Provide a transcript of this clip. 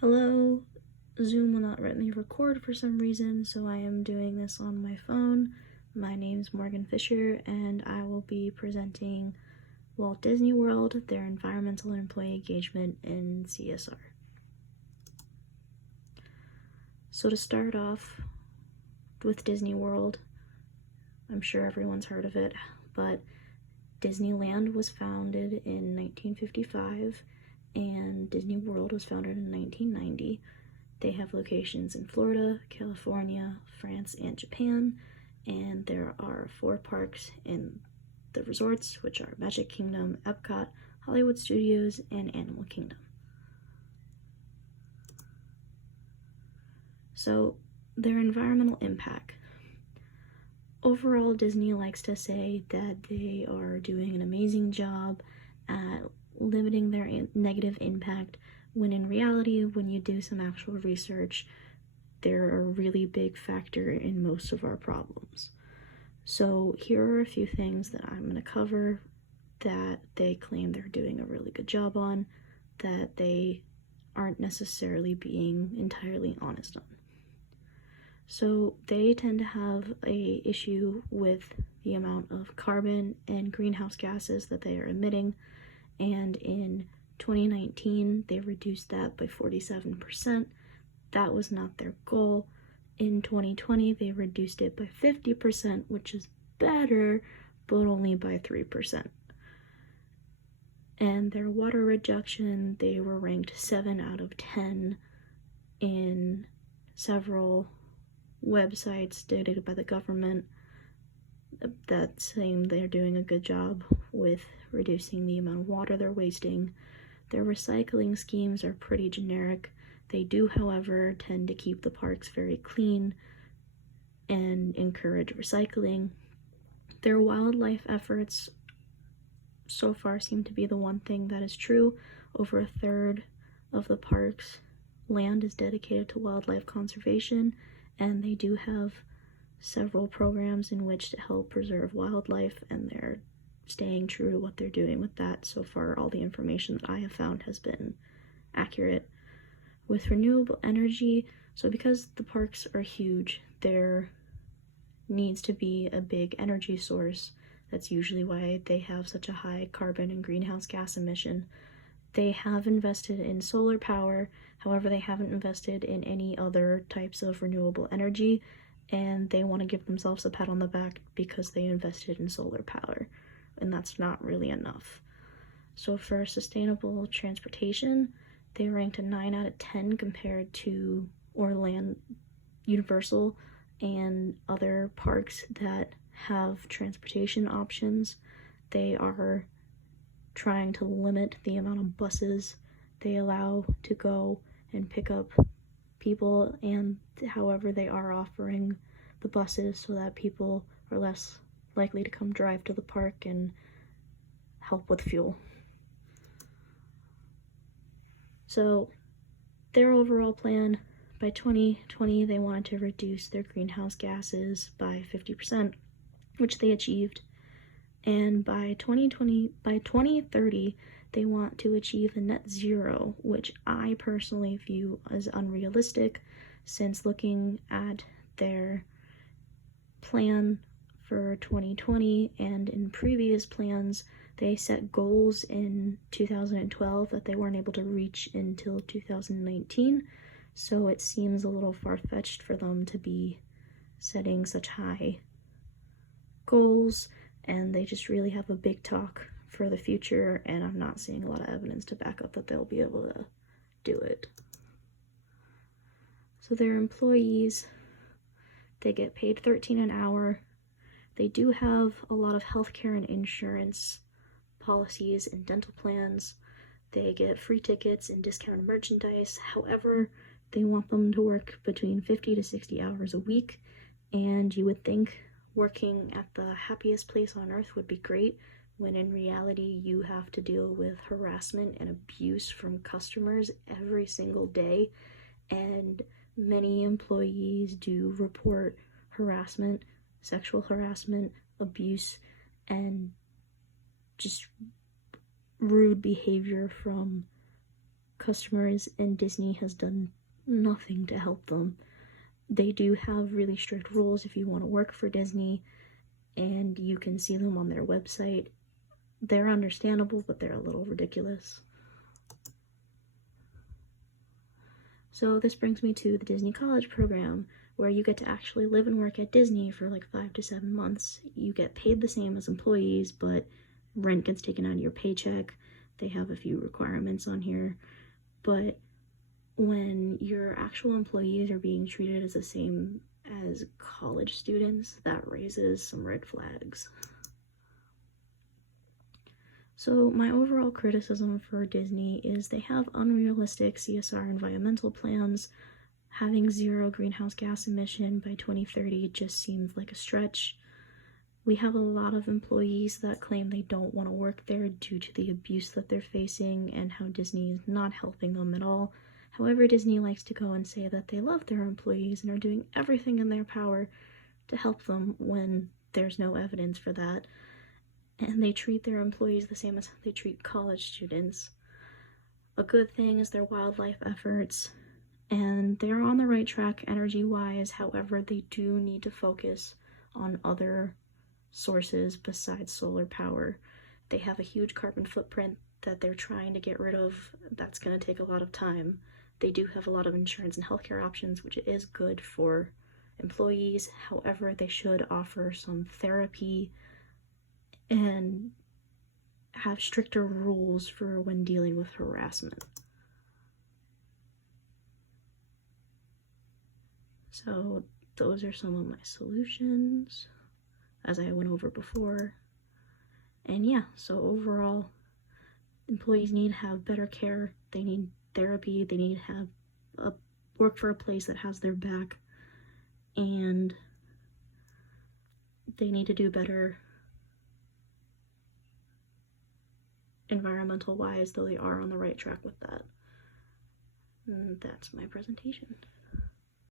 Hello, Zoom will not let me record for some reason, so I am doing this on my phone. My name's Morgan Fisher, and I will be presenting Walt Disney World, their environmental and employee engagement in CSR. So to start off with Disney World, I'm sure everyone's heard of it, but Disneyland was founded in 1955 and Disney World was founded in 1990. They have locations in Florida, California, France, and Japan, and there are 4 parks in the resorts, which are Magic Kingdom, Epcot, Hollywood Studios, and Animal Kingdom. So, their environmental impact. Overall, Disney likes to say that they are doing an amazing job at limiting their negative impact, when in reality, when you do some actual research, they're a really big factor in most of our problems. So here are a few things that I'm going to cover that they claim they're doing a really good job on, that they aren't necessarily being entirely honest on. So they tend to have an issue with the amount of carbon and greenhouse gases that they are emitting, and in 2019 they reduced that by 47%. That was not their goal. In 2020 they reduced it by 50%, which is better, but only by 3%. And their water reduction, they were ranked 7 out of 10 in several websites dated by the government that saying they're doing a good job with reducing the amount of water they're wasting. Their recycling schemes are pretty generic. They do, however, tend to keep the parks very clean and encourage recycling. Their wildlife efforts so far seem to be the one thing that is true. Over 1/3 of the park's land is dedicated to wildlife conservation, and they do have several programs in which to help preserve wildlife, and they're staying true to what they're doing with that. So far, all the information that I have found has been accurate. With renewable energy, so because the parks are huge, there needs to be a big energy source. That's usually why they have such a high carbon and greenhouse gas emission. They have invested in solar power, however they haven't invested in any other types of renewable energy, and they want to give themselves a pat on the back because they invested in solar power, and that's not really enough. So for sustainable transportation, they ranked a 9 out of 10 compared to Orlando, Universal, and other parks that have transportation options. They are trying to limit the amount of buses they allow to go and pick up people, and however they are offering the buses so that people are less likely to come drive to the park and help with fuel. So their overall plan, by 2020 they wanted to reduce their greenhouse gases by 50%, which they achieved. And by 2030, they want to achieve a net zero, which I personally view as unrealistic, since looking at their plan for 2020 and in previous plans, they set goals in 2012 that they weren't able to reach until 2019. So it seems a little far-fetched for them to be setting such high goals, and they just really have a big talk for the future, and I'm not seeing a lot of evidence to back up that they'll be able to do it. So their employees, they get paid $13 an hour. They do have a lot of healthcare and insurance policies and dental plans. They get free tickets and discounted merchandise. However, they want them to work between 50 to 60 hours a week, and you would think working at the happiest place on earth would be great, when in reality you have to deal with harassment and abuse from customers every single day, and many employees do report harassment, sexual harassment, abuse, and just rude behavior from customers, and Disney has done nothing to help them. They do have really strict rules if you want to work for Disney, and you can see them on their website. They're understandable, but they're a little ridiculous. So this brings me to the Disney College program, where you get to actually live and work at Disney for like 5 to 7 months. You get paid the same as employees, but rent gets taken out of your paycheck. They have a few requirements on here, but when your actual employees are being treated as the same as college students, that raises some red flags. So my overall criticism for Disney is they have unrealistic CSR environmental plans. Having 0 greenhouse gas emission by 2030 just seems like a stretch. We have a lot of employees that claim they don't want to work there due to the abuse that they're facing and how Disney is not helping them at all. However, Disney likes to go and say that they love their employees and are doing everything in their power to help them when there's no evidence for that. And they treat their employees the same as they treat college students. A good thing is their wildlife efforts, and they're on the right track energy-wise. However, they do need to focus on other sources besides solar power. They have a huge carbon footprint that they're trying to get rid of. That's going to take a lot of time. They do have a lot of insurance and healthcare options, which is good for employees. However, they should offer some therapy and have stricter rules for when dealing with harassment. So those are some of my solutions, as I went over before. And yeah, so overall, employees need to have better care, they need therapy, they need to have work for a place that has their back, and they need to do better environmental wise, though they are on the right track with that. And that's my presentation.